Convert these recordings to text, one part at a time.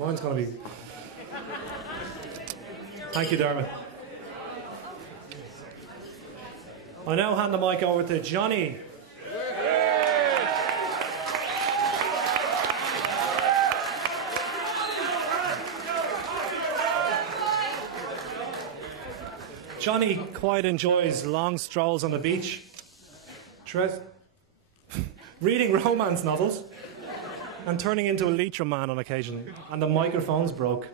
Mine's going to be... Thank you, Dermot. I now hand the mic over to Johnny. Johnny quite enjoys long strolls on the beach, reading romance novels, and turning into a Leitrim man on occasion. And the microphone's broke.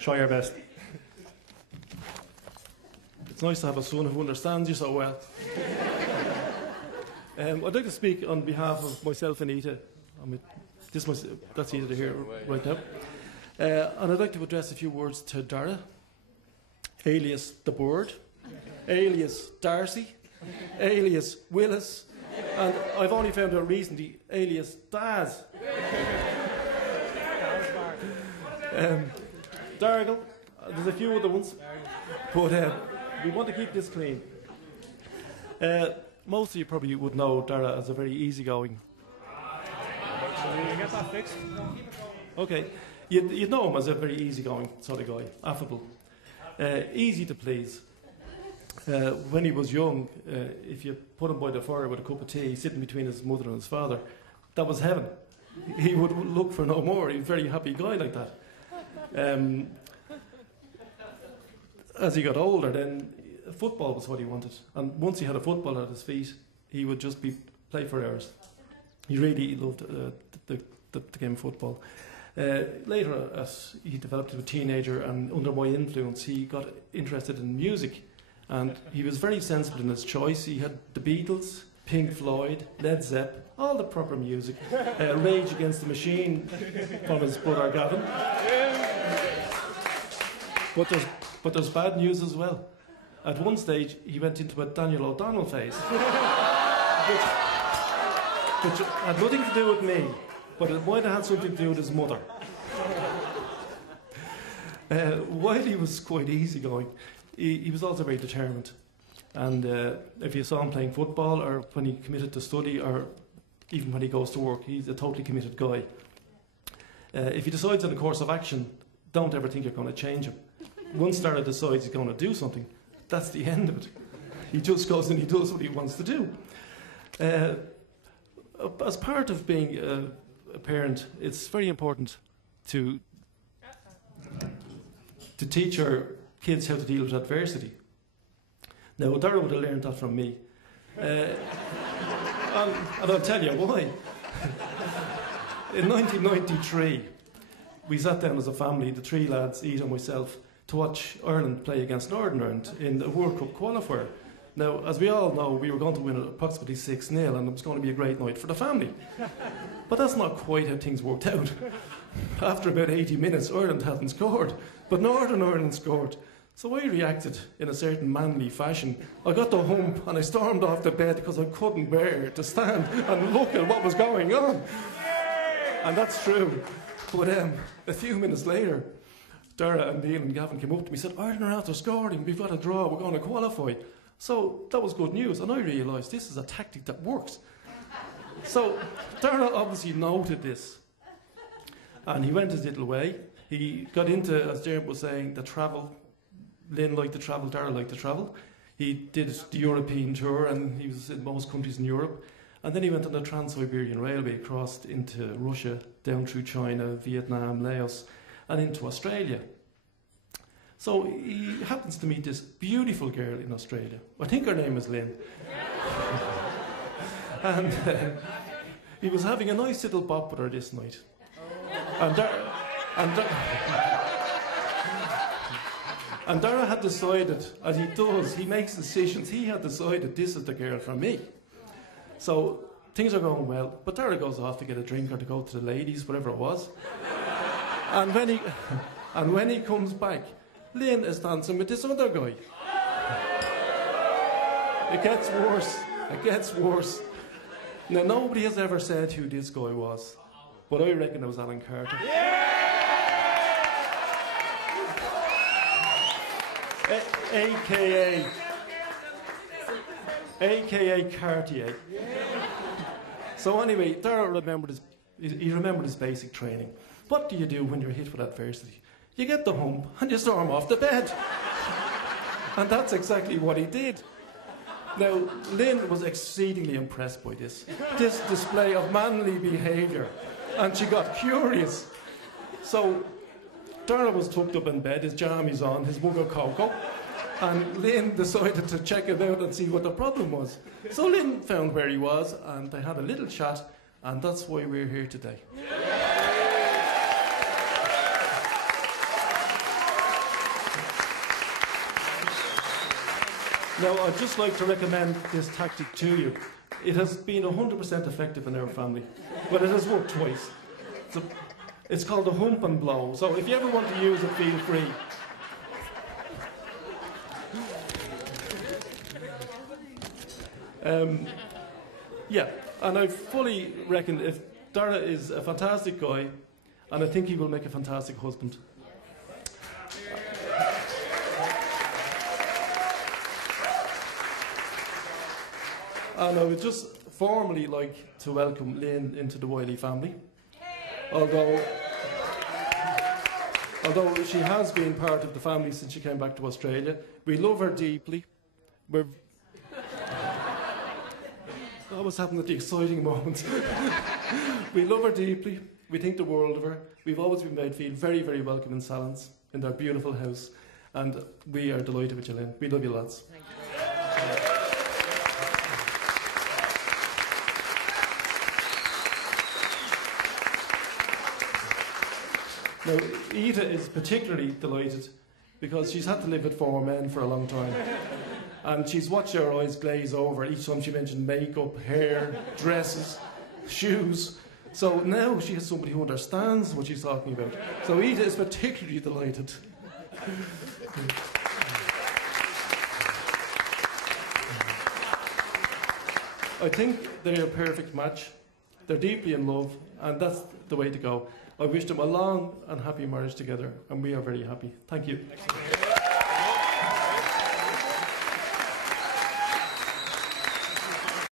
Try your best. It's nice to have a son who understands you so well. I'd like to speak on behalf of myself and Ita. That's Ita here right now. And I'd like to address a few words to Dara, alias the Bird, alias Darcy, alias Willis, and I've only found out recently, alias Daz. Dargle, there's a few other ones, but we want to keep this clean. Most of you probably would know Dara as a very easygoing. Can you get that fixed? Okay, you'd know him as a very easygoing sort of guy, affable, easy to please. When he was young, if you put him by the fire with a cup of tea, sitting between his mother and his father, that was heaven. He would look for no more. He was a very happy guy like that. As he got older, then football was what he wanted. And once he had a football at his feet, he would just play for hours. He really loved the game of football. Later, as he developed as a teenager and under my influence, he got interested in music. And he was very sensible in his choice. He had the Beatles, Pink Floyd, Led Zepp, all the proper music. Rage Against the Machine from his brother Gavin. But there's bad news as well. At one stage, he went into a Daniel O'Donnell phase, which had nothing to do with me, but it might have had something to do with his mother. Wylie was quite easygoing. He was also very determined. And if you saw him playing football, or when he committed to study, or even when he goes to work, he's a totally committed guy. If he decides on a course of action, don't ever think you're going to change him. Once Dara decides he's going to do something, that's the end of it. He just goes and he does what he wants to do. As part of being a parent, it's very important to teach our kids how to deal with adversity. Now, Dara would have learned that from me. And I'll tell you why. In 1993, we sat down as a family, the three lads, Ida and myself, to watch Ireland play against Northern Ireland in the World Cup qualifier. Now, as we all know, we were going to win approximately 6-0, and it was going to be a great night for the family. But that's not quite how things worked out. After about 80 minutes, Ireland hadn't scored, but Northern Ireland scored. So I reacted in a certain manly fashion. I got the hump and I stormed off the bed because I couldn't bear to stand and look at what was going on. And that's true. But a few minutes later, Dara and Lynne and Gavin came up to me and said, Ireland are after scoring, we've got a draw, we're going to qualify. So that was good news, and I realised this is a tactic that works. So Dara obviously noted this, and he went his little way. He got into, as Dermot was saying, the travel. Lynne liked to travel, Dara liked to travel. He did the European tour, and he was in most countries in Europe. And then he went on the Trans-Siberian Railway, crossed into Russia, down through China, Vietnam, Laos, and into Australia. So he happens to meet this beautiful girl in Australia. I think her name is Lynne. And he was having a nice little bop with her this night. And Dara had decided, as he does, he makes decisions, he had decided this is the girl for me. So things are going well, but Dara goes off to get a drink or to go to the ladies, whatever it was. And when he comes back, Lynne is dancing with this other guy. It gets worse. It gets worse. Now, nobody has ever said who this guy was, but I reckon it was Alan Carter. AKA Cartier. So anyway, Dara remembered his basic training. what do you do when you're hit with adversity? You get the hump and you storm off the bed. And that's exactly what he did. Now, Lynne was exceedingly impressed by this display of manly behaviour, and she got curious. So, Darragh was tucked up in bed, his jammies on, his mug of cocoa, and Lynne decided to check him out and see what the problem was. So Lynne found where he was, and they had a little chat, and that's why we're here today. Now, I'd just like to recommend this tactic to you. It has been 100% effective in our family, but it has worked twice. So it's called a hump and blow. So if you ever want to use it, feel free. Yeah, and I fully reckon if Darragh is a fantastic guy, and I think he will make a fantastic husband. And I would just formally like to welcome Lynne into the Wylie family. Although she has been part of the family since she came back to Australia. We love her deeply. That was happening at the exciting moment. We love her deeply. We think the world of her. We've always been made feel very, very welcome in Salons, in their beautiful house. And we are delighted with you, Lynne. We love you lots. Thank you. Now, Ida is particularly delighted because she's had to live with 4 men for a long time. And she's watched her eyes glaze over each time she mentioned makeup, hair, dresses, shoes. So now she has somebody who understands what she's talking about. So Ida is particularly delighted. I think they're a perfect match. They're deeply in love, and that's the way to go. I wish them a long and happy marriage together, and we are very happy. Thank you.